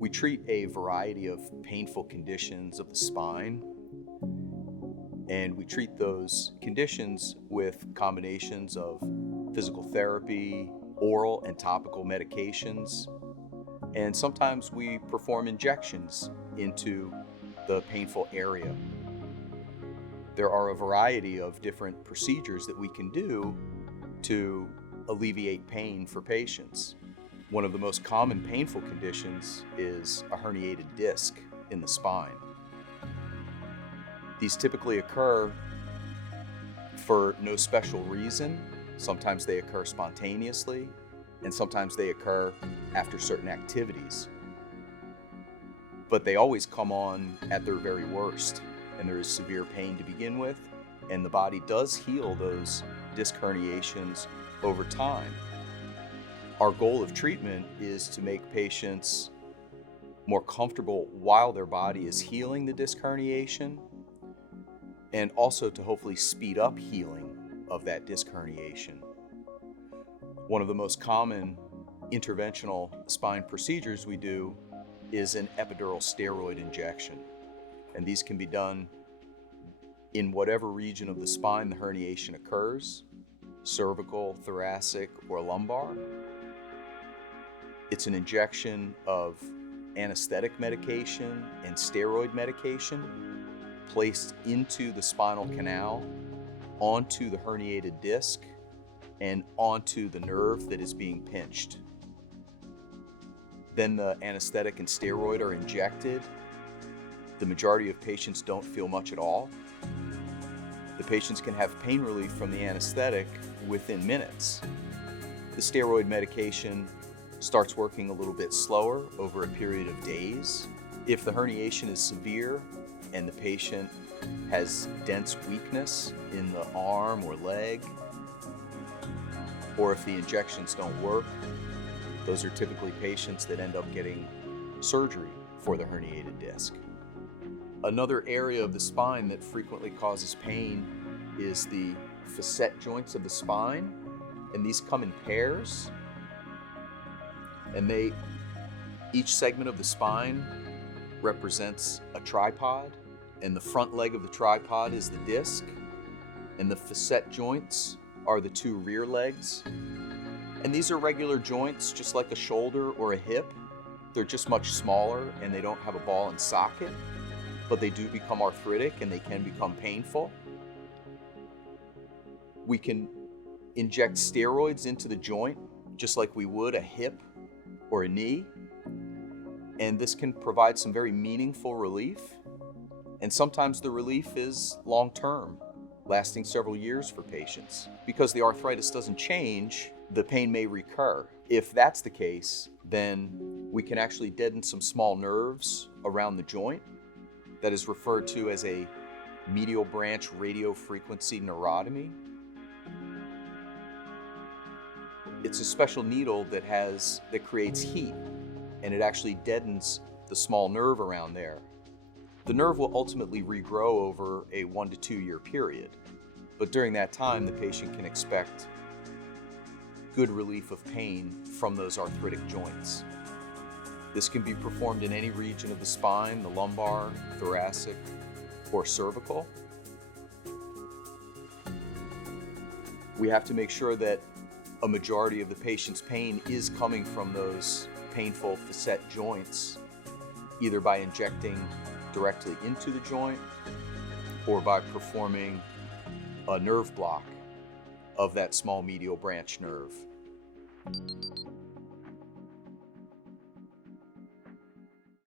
We treat a variety of painful conditions of the spine, and we treat those conditions with combinations of physical therapy, oral and topical medications, and sometimes we perform injections into the painful area. There are a variety of different procedures that we can do to alleviate pain for patients. One of the most common painful conditions is a herniated disc in the spine. These typically occur for no special reason. Sometimes they occur spontaneously, and sometimes they occur after certain activities. But they always come on at their very worst, and there is severe pain to begin with, and the body does heal those disc herniations over time. Our goal of treatment is to make patients more comfortable while their body is healing the disc herniation, and also to hopefully speed up healing of that disc herniation. One of the most common interventional spine procedures we do is an epidural steroid injection. And these can be done in whatever region of the spine the herniation occurs, cervical, thoracic, or lumbar. It's an injection of anesthetic medication and steroid medication placed into the spinal canal, onto the herniated disc, and onto the nerve that is being pinched. Then the anesthetic and steroid are injected. The majority of patients don't feel much at all. The patients can have pain relief from the anesthetic within minutes. The steroid medication starts working a little bit slower over a period of days. If the herniation is severe and the patient has dense weakness in the arm or leg, or if the injections don't work, those are typically patients that end up getting surgery for the herniated disc. Another area of the spine that frequently causes pain is the facet joints of the spine, and these come in pairs, and each segment of the spine represents a tripod, and the front leg of the tripod is the disc, and the facet joints are the two rear legs. And these are regular joints, just like a shoulder or a hip. They're just much smaller and they don't have a ball and socket, but they do become arthritic and they can become painful. We can inject steroids into the joint, just like we would a hip or a knee. And this can provide some very meaningful relief. And sometimes the relief is long-term, lasting several years for patients. Because the arthritis doesn't change, the pain may recur. If that's the case, then we can actually deaden some small nerves around the joint. That is referred to as a medial branch radiofrequency neurotomy. It's a special needle that creates heat, and it actually deadens the small nerve around there. The nerve will ultimately regrow over a 1 to 2 year period, but during that time, the patient can expect good relief of pain from those arthritic joints. This can be performed in any region of the spine, the lumbar, thoracic, or cervical. We have to make sure that a majority of the patient's pain is coming from those painful facet joints, either by injecting directly into the joint or by performing a nerve block of that small medial branch nerve.